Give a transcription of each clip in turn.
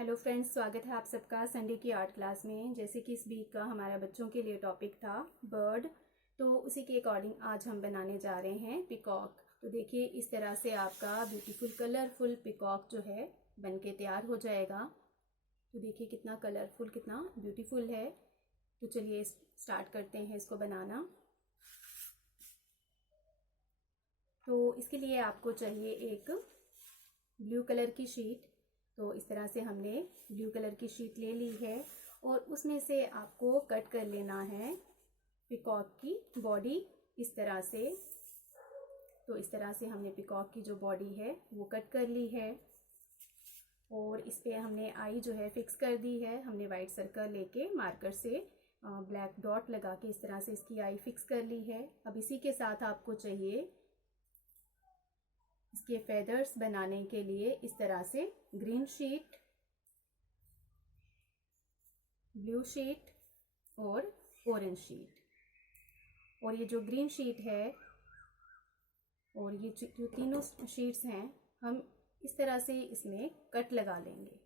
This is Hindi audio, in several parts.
हेलो फ्रेंड्स, स्वागत है आप सबका संडे की आर्ट क्लास में। जैसे कि इस वीक का हमारा बच्चों के लिए टॉपिक था बर्ड, तो उसी के अकॉर्डिंग आज हम बनाने जा रहे हैं पिकॉक। तो देखिए इस तरह से आपका ब्यूटीफुल कलरफुल पिकॉक जो है बन के तैयार हो जाएगा। तो देखिए कितना कलरफुल, कितना ब्यूटीफुल है। तो चलिए स्टार्ट करते हैं इसको बनाना। तो इसके लिए आपको चाहिए एक ब्लू कलर की शीट। तो इस तरह से हमने ब्लू कलर की शीट ले ली है और उसमें से आपको कट कर लेना है पिकॉक की बॉडी इस तरह से। तो इस तरह से हमने पिकॉक की जो बॉडी है वो कट कर ली है और इस पे हमने आई जो है फिक्स कर दी है। हमने वाइट सर्कल लेके मार्कर से ब्लैक डॉट लगा के इस तरह से इसकी आई फिक्स कर ली है। अब इसी के साथ आपको चाहिए इसके फेदर्स बनाने के लिए इस तरह से ग्रीन शीट, ब्लू शीट और ऑरेंज शीट। और ये जो ग्रीन शीट है और ये जो तीनों शीट्स हैं हम इस तरह से इसमें कट लगा लेंगे।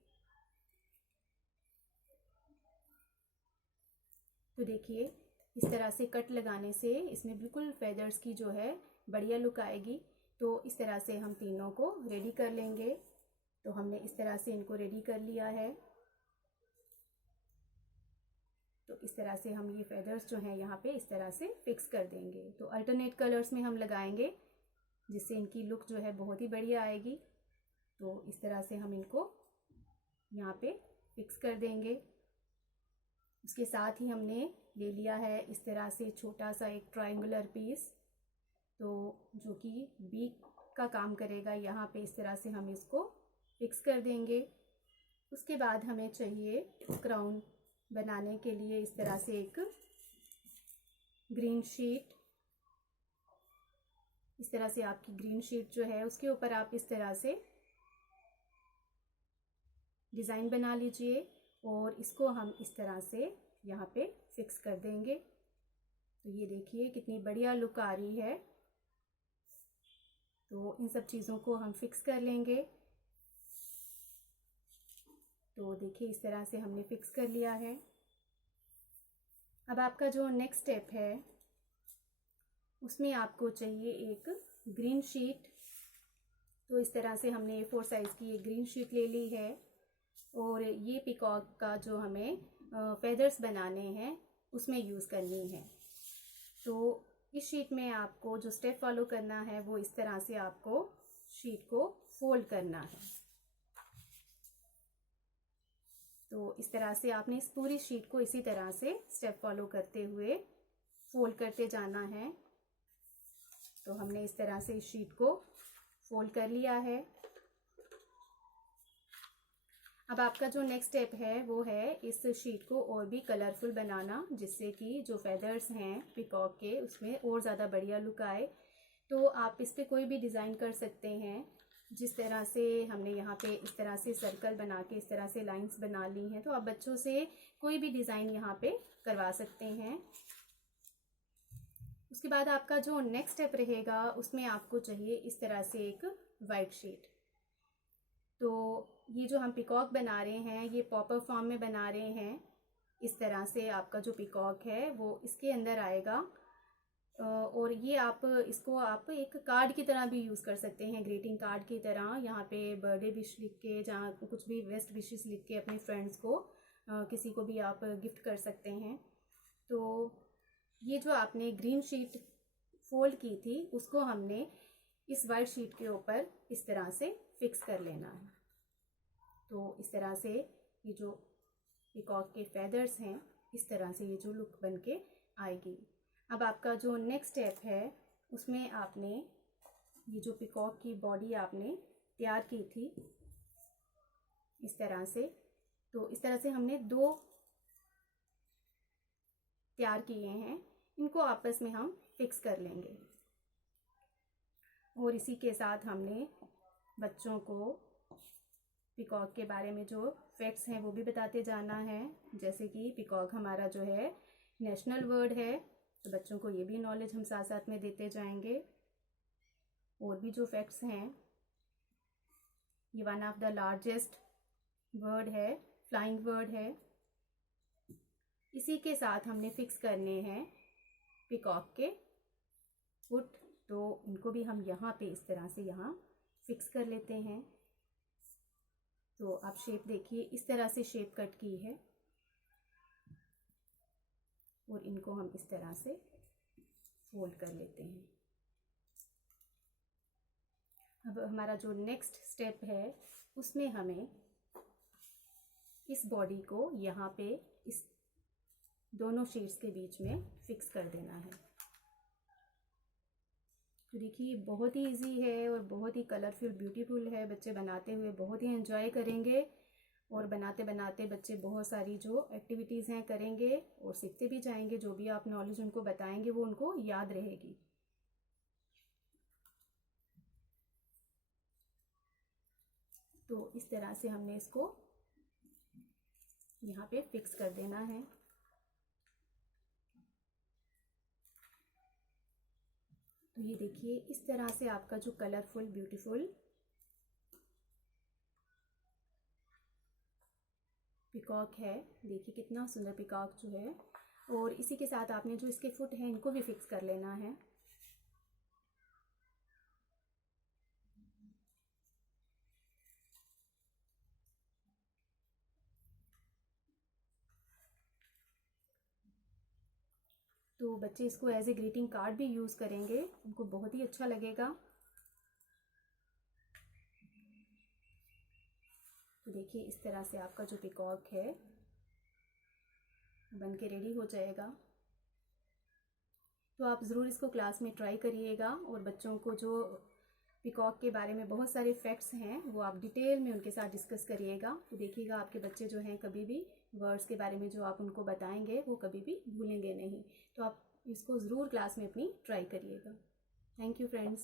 तो देखिए इस तरह से कट लगाने से इसमें बिल्कुल फेदर्स की जो है बढ़िया लुक आएगी। तो इस तरह से हम तीनों को रेडी कर लेंगे। तो हमने इस तरह से इनको रेडी कर लिया है। तो इस तरह से हम ये फेदर्स जो हैं यहाँ पे इस तरह से फिक्स कर देंगे। तो अल्टरनेट कलर्स में हम लगाएंगे जिससे इनकी लुक जो है बहुत ही बढ़िया आएगी। तो इस तरह से हम इनको यहाँ पे फिक्स कर देंगे। उसके साथ ही हमने ले लिया है इस तरह से छोटा सा एक ट्रायंगुलर पीस, तो जो कि बीक का काम करेगा। यहाँ पे इस तरह से हम इसको फिक्स कर देंगे। उसके बाद हमें चाहिए क्राउन बनाने के लिए इस तरह से एक ग्रीन शीट। इस तरह से आपकी ग्रीन शीट जो है उसके ऊपर आप इस तरह से डिज़ाइन बना लीजिए और इसको हम इस तरह से यहाँ पे फिक्स कर देंगे। तो ये देखिए कितनी बढ़िया लुक आ रही है। तो इन सब चीज़ों को हम फिक्स कर लेंगे। तो देखिए इस तरह से हमने फिक्स कर लिया है। अब आपका जो नेक्स्ट स्टेप है उसमें आपको चाहिए एक ग्रीन शीट। तो इस तरह से हमने A4 साइज़ की एक ग्रीन शीट ले ली है और ये पिकॉक का जो हमें फेदर्स बनाने हैं उसमें यूज़ करनी है। तो इस शीट में आपको जो स्टेप फॉलो करना है वो इस तरह से आपको शीट को फोल्ड करना है। तो इस तरह से आपने इस पूरी शीट को इसी तरह से स्टेप फॉलो करते हुए फोल्ड करते जाना है। तो हमने इस तरह से इस शीट को फोल्ड कर लिया है। अब आपका जो नेक्स्ट स्टेप है वो है इस शीट को और भी कलरफुल बनाना, जिससे कि जो फेदर्स हैं पिकॉक के उसमें और ज़्यादा बढ़िया लुक आए। तो आप इस पर कोई भी डिज़ाइन कर सकते हैं। जिस तरह से हमने यहाँ पे इस तरह से सर्कल बना के इस तरह से लाइंस बना ली हैं, तो आप बच्चों से कोई भी डिज़ाइन यहाँ पे करवा सकते हैं। उसके बाद आपका जो नेक्स्ट स्टेप रहेगा उसमें आपको चाहिए इस तरह से एक वाइट शीट। तो ये जो हम पिकॉक बना रहे हैं ये पॉपर फॉर्म में बना रहे हैं। इस तरह से आपका जो पिकॉक है वो इसके अंदर आएगा और ये आप इसको आप एक कार्ड की तरह भी यूज़ कर सकते हैं, ग्रीटिंग कार्ड की तरह। यहाँ पे बर्थडे विश लिख के, जहाँ कुछ भी बेस्ट विशेस लिख के अपने फ्रेंड्स को किसी को भी आप गिफ्ट कर सकते हैं। तो ये जो आपने ग्रीन शीट फोल्ड की थी उसको हमने इस वाइट शीट के ऊपर इस तरह से फिक्स कर लेना है। तो इस तरह से ये जो पिकॉक के फेदर्स हैं इस तरह से ये जो लुक बन के आएगी। अब आपका जो नेक्स्ट स्टेप है उसमें आपने ये जो पिकॉक की बॉडी आपने तैयार की थी इस तरह से, तो इस तरह से हमने दो तैयार किए हैं, इनको आपस में हम फिक्स कर लेंगे। और इसी के साथ हमने बच्चों को पिकॉक के बारे में जो फैक्ट्स हैं वो भी बताते जाना है। जैसे कि पिकॉक हमारा जो है नेशनल बर्ड है, तो बच्चों को ये भी नॉलेज हम साथ साथ में देते जाएंगे। और भी जो फैक्ट्स हैं, ये one of the largest bird है, फ्लाइंग बर्ड है। इसी के साथ हमने फिक्स करने हैं पिकॉक के फुट, तो इनको भी हम यहाँ पे इस तरह से यहाँ फिक्स कर लेते हैं। तो आप शेप देखिए, इस तरह से शेप कट की है और इनको हम इस तरह से फोल्ड कर लेते हैं। अब हमारा जो नेक्स्ट स्टेप है उसमें हमें इस बॉडी को यहाँ पे इस दोनों शीट्स के बीच में फिक्स कर देना है। तो देखिए बहुत ही इजी है और बहुत ही कलरफुल ब्यूटीफुल है। बच्चे बनाते हुए बहुत ही एंजॉय करेंगे और बनाते बनाते बच्चे बहुत सारी जो एक्टिविटीज़ हैं करेंगे और सीखते भी जाएंगे। जो भी आप नॉलेज उनको बताएंगे वो उनको याद रहेगी। तो इस तरह से हमने इसको यहाँ पे फिक्स कर देना है। तो ये देखिए इस तरह से आपका जो कलरफुल ब्यूटीफुल पिकॉक है, देखिए कितना सुंदर पिकॉक जो है। और इसी के साथ आपने जो इसके फुट हैं इनको भी फिक्स कर लेना है। तो बच्चे इसको एज ए ग्रीटिंग कार्ड भी यूज़ करेंगे, उनको बहुत ही अच्छा लगेगा। तो देखिए इस तरह से आपका जो पिकॉक है बन के रेडी हो जाएगा। तो आप ज़रूर इसको क्लास में ट्राई करिएगा और बच्चों को जो पिकॉक के बारे में बहुत सारे फैक्ट्स हैं वो आप डिटेल में उनके साथ डिस्कस करिएगा। तो देखिएगा आपके बच्चे जो हैं कभी भी वर्ड्स के बारे में जो आप उनको बताएंगे वो कभी भी भूलेंगे नहीं। तो आप इसको ज़रूर क्लास में अपनी ट्राई करिएगा। Thank you friends.